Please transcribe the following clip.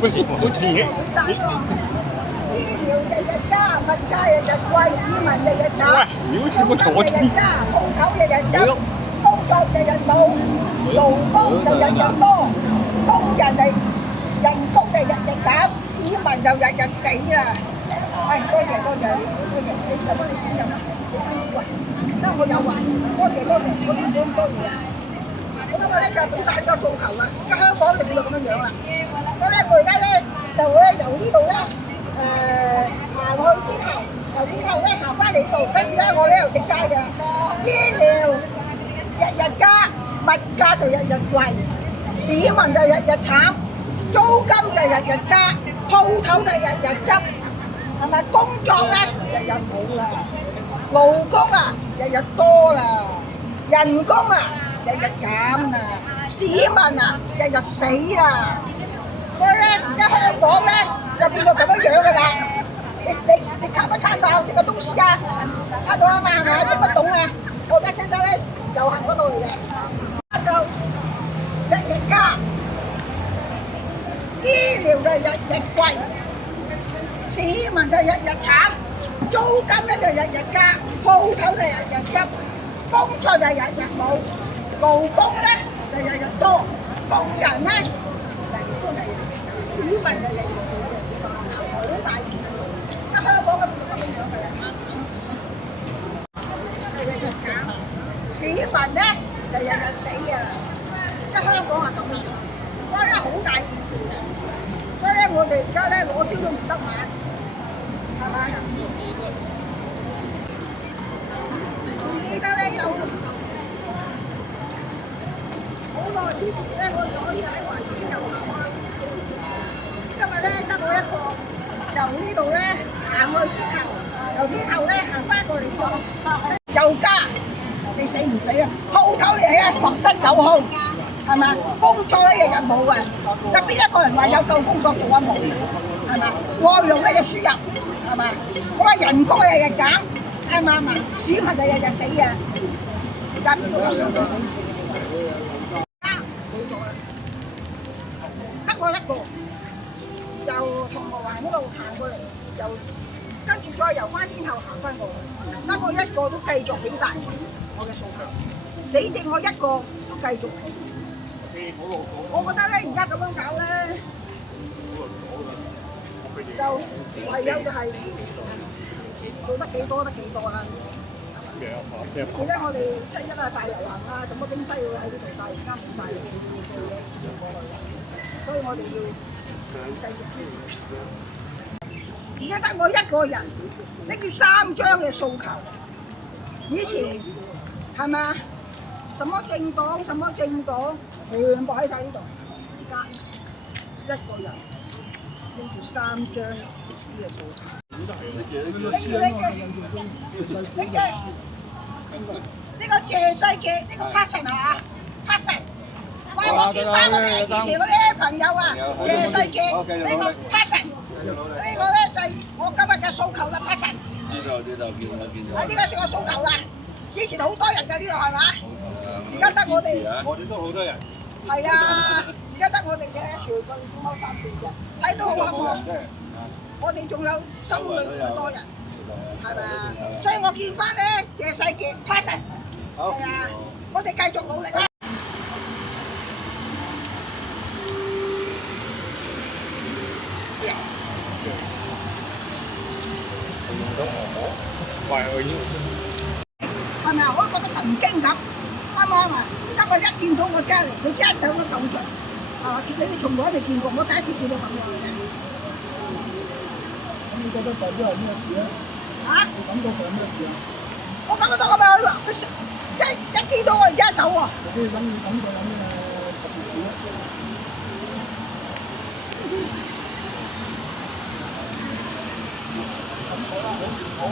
嗰時好似醫療日日加，物價日日貴，市民日日慘。喂，如果全部坐日日加，鋪頭日日執，工作日日冇，勞工就日日多，工人係人工就日日減，市民就日日死啦。係多謝多謝你咁樣你先飲啊，你辛苦啊，因為我有還，多謝多謝，我點講咁多嘢啊？我今日咧就表達呢個訴求啦，而家香港就變到咁樣樣啦。所以咧，我而家咧就會由呢度咧行去天后，由天后咧行翻嚟呢度，跟住咧我咧又食齋嘅。醫療日日加，物價就日日貴，市民就日日慘，租金就日日加，鋪頭就日日執，係咪？工作咧日日冇啦，勞工啊日日多啦，人工啊日日減啦，市民啊日日死啦，所以咧而家香港咧就變到咁樣樣噶啦。你看不看到這個東西啊？看到啊嘛，係咪？都不懂啊！我而家現在咧遊行嗰度嚟嘅，就日日加，醫療就日日貴，市民就日日慘，租金咧就日日加，鋪頭就日日執，工作就日日冇，勞工咧就日日多，工人咧人工就日日，市民就日日少嘅，好大件事。而家香港嘅變到咁樣嘅啦，日日減，市民咧就日日死嘅啦。而家香港係咁樣，所以咧好大件事嘅。所以咧我哋而家咧攞招都唔得買，係咪？記得咧有好耐之前咧，我可以喺環境遊行啊。今日咧得我一個，由呢度咧行去天后，由天后咧行翻過嚟呢度，又加，你死唔死啊？鋪頭你係十室九空，係咪？工作咧日日冇啊！有邊一個人話有夠工作做啊？冇，係咪？外勞咧就輸入，係咪？咁啊人工日日減，啱唔啱啊？市民就日日死啊！而家邊度咁樣嘅死唔死？冇咗啦，得我一個，由銅鑼灣嗰度行過嚟，又跟住再由翻天后行翻過去，得我一個都繼續表達我嘅訴求，死剩我一個都繼續嚟。我覺得咧，而家咁樣搞咧，就唯有就係堅持，做得幾多得幾多啦。以前咧，我哋7·1啊、大遊行啊，什麼東西要喺呢度，但係而家冇晒啦，全部做嘢以前過去啦，所以我哋要繼續堅持。而家得我一個人拎住3張嘅訴求，以前係咪啊？什麼政黨全部喺晒呢度，而家一個人拎住3張紙嘅訴求。呢個謝世傑，呢個 Passion 係嘛 ？Passion， 喂，我見翻我哋以前嗰啲朋友啊，謝世傑，呢個 Passion， 呢個咧就係我今日嘅訴求啦 ，Passion。知道，見咗。呢個係我訴求啦，以前好多人㗎呢度係嘛？而家得我哋，我哋都好多人。係啊，而家得我哋嘅全部小貓3、4隻，睇到好幸福。我哋仲有心裏邊嘅多人，係咪啊？所以我見翻咧謝世傑 Passion， 係啊，我哋繼續努力啦。係咪啊？我覺得神經咁，啱唔啱啊？今日一見到我家嚟，佢即刻走咗動作，係嘛？你哋從來未見過，我第一次見到咁樣嘅。你覺得代表係咩事啊？嚇？你感覺係咩事啊？我感覺到我咪佢即係一見到我而家走喎。你感覺有咩特別事啊？咁好啦，好